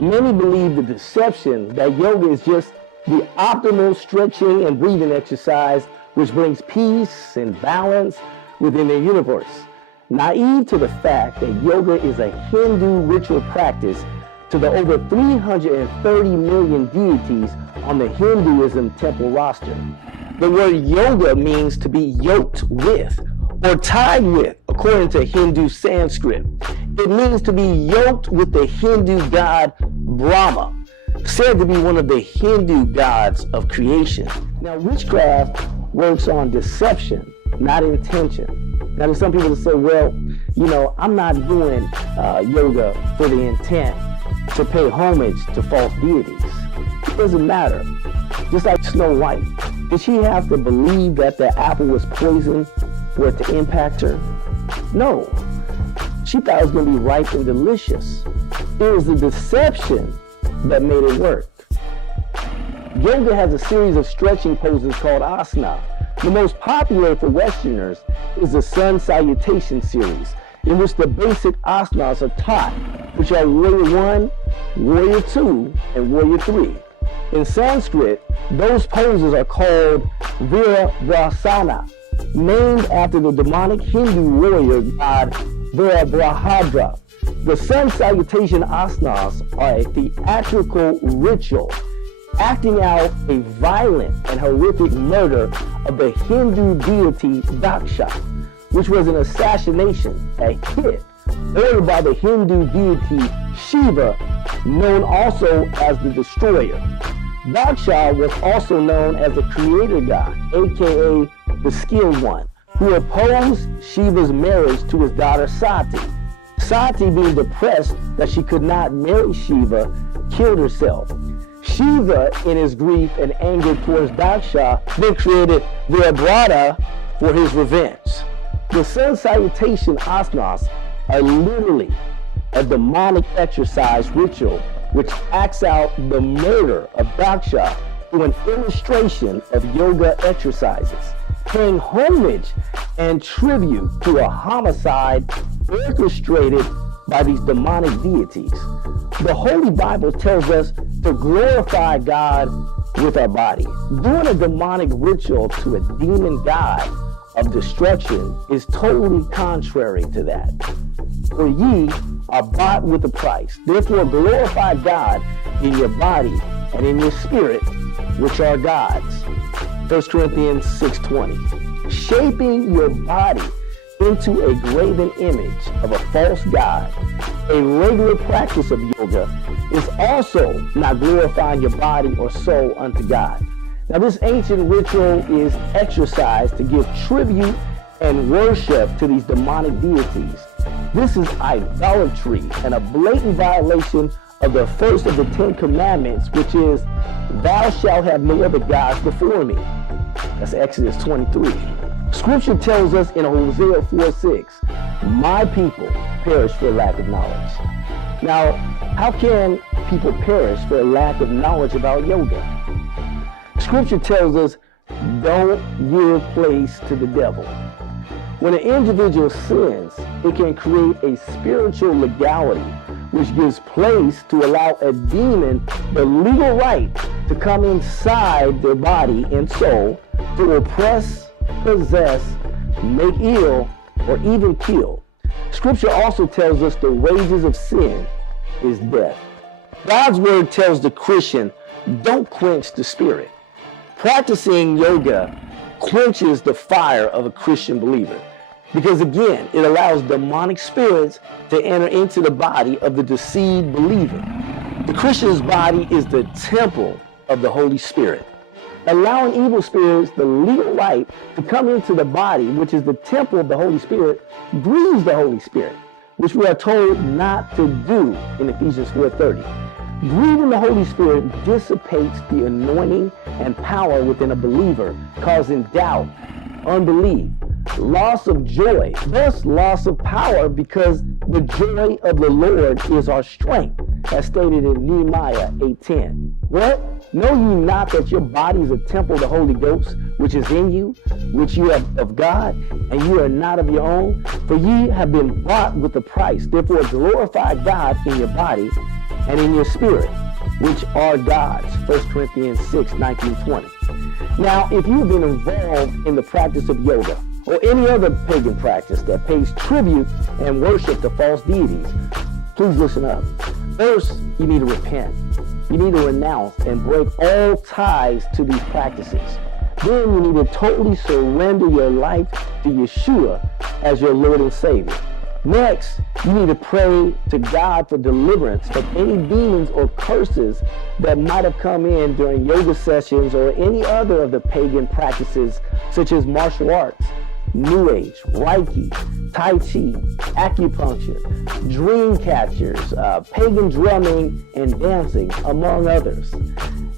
Many believe the deception that yoga is just the optimal stretching and breathing exercise which brings peace and balance within their universe. Naive to the fact that yoga is a Hindu ritual practice to the over 330 million deities on the Hinduism temple roster. The word yoga means to be yoked with or tied with, according to Hindu Sanskrit. It means to be yoked with the Hindu god Brahma, said to be one of the Hindu gods of creation. Now, witchcraft works on deception, not intention. Now, there's some people that say, well, you know, I'm not doing yoga for the intent to pay homage to false deities. It doesn't matter. Just like Snow White, did she have to believe that the apple was poison for it to impact her? No. She thought it was going to be ripe and delicious. It was the deception that made it work. Yoga has a series of stretching poses called asana. The most popular for Westerners is the Sun Salutation series, in which the basic asanas are taught, which are Warrior 1, Warrior 2, and Warrior 3. In Sanskrit, those poses are called Virabhasana, named after the demonic Hindu warrior god Virabhadra. The Sun Salutation asanas are a theatrical ritual, acting out a violent and horrific murder of the Hindu deity Daksha, which was an assassination, a hit, ordered by the Hindu deity Shiva, known also as the Destroyer. Daksha was also known as the creator god, aka the skilled one, who opposed Shiva's marriage to his daughter Sati. Sati, being depressed that she could not marry Shiva, killed herself. Shiva, in his grief and anger towards Daksha, then created Virabhadra for his revenge. The Sun Salutation asanas are literally a demonic exercise ritual which acts out the murder of Daksha through an illustration of yoga exercises, paying homage and tribute to a homicide orchestrated by these demonic deities. The Holy Bible tells us to glorify God with our body. Doing a demonic ritual to a demon god of destruction is totally contrary to that. For ye are bought with a price. Therefore glorify God in your body and in your spirit, which are God's. 1 Corinthians 6:20. Shaping your body into a graven image of a false god, a regular practice of yoga, is also not glorifying your body or soul unto God. Now, this ancient ritual is exercised to give tribute and worship to these demonic deities. This is idolatry and a blatant violation of the first of the 10 commandments, which is, thou shalt have no other gods before me. That's Exodus 23. Scripture tells us in Hosea 4:6, my people perish for lack of knowledge. Now, how can people perish for a lack of knowledge about yoga? Scripture tells us, don't give place to the devil. When an individual sins, it can create a spiritual legality which gives place to allow a demon the legal right to come inside their body and soul to oppress, possess, make ill, or even kill. Scripture also tells us the wages of sin is death. God's word tells the Christian, don't quench the spirit. Practicing yoga quenches the fire of a Christian believer because, again, it allows demonic spirits to enter into the body of the deceived believer. The Christian's body is the temple of the Holy Spirit. Allowing evil spirits the legal right to come into the body, which is the temple of the Holy Spirit, grieves the Holy Spirit, which we are told not to do in Ephesians 4:30. Grieving the Holy Spirit dissipates the anointing and power within a believer, causing doubt, unbelief, loss of joy, thus loss of power, because the joy of the Lord is our strength, as stated in Nehemiah 8:10. What? Know ye not that your body is a temple of the Holy Ghost, which is in you, which you have of God, and you are not of your own? For ye have been bought with a price. Therefore glorify God in your body and in your spirit, which are God's. 1 Corinthians 6:19-20. Now, if you've been involved in the practice of yoga or any other pagan practice that pays tribute and worship to false deities, please listen up. First, you need to repent. You need to renounce and break all ties to these practices. Then you need to totally surrender your life to Yeshua as your Lord and Savior. Next, you need to pray to God for deliverance from any demons or curses that might have come in during yoga sessions or any other of the pagan practices such as martial arts, New Age, Reiki, Tai Chi, acupuncture, dream catchers, pagan drumming, and dancing, among others.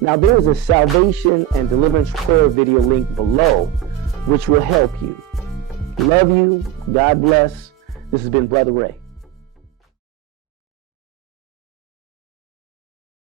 Now, there is a salvation and deliverance prayer video link below, which will help you. Love you. God bless. This has been Brother Ray.